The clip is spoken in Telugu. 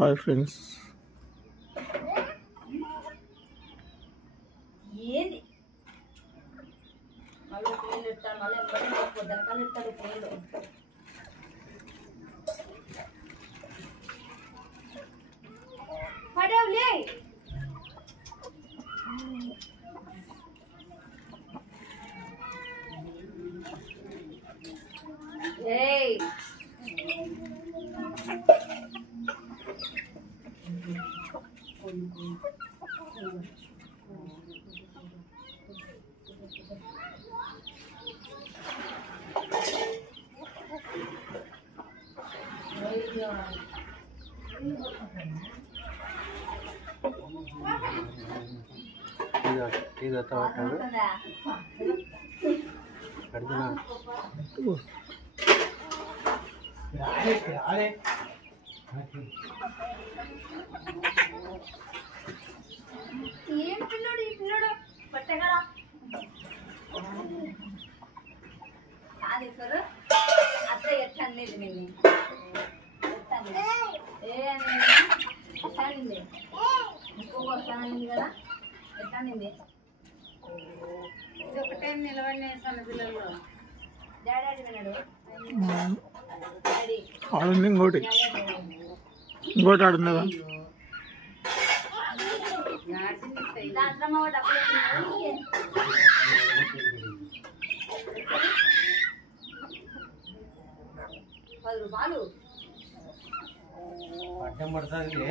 హాయ్ ఫ్రెండ్స్, ఏంది మళ్ళీ పేర్లు ఇస్తాను, మళ్ళీ దరకాలు ఇస్తాడు పేర్లు. పడవులే ఏయ్ ఏం పిల్లడు ఈ పిల్లడు పట్టగల కాదు అత్త ఎట్లా అనేది నేను ఎట్లాండి ఇంకొక వస్తానండి కదా ఎట్లాండి ఇది ఒకటే నిలబడి పిల్లలు డాడీ విన్నాడు ఆడుంది, ఇంకోటి ఆడుందా? ₹10 పట్టం పడుతుంది.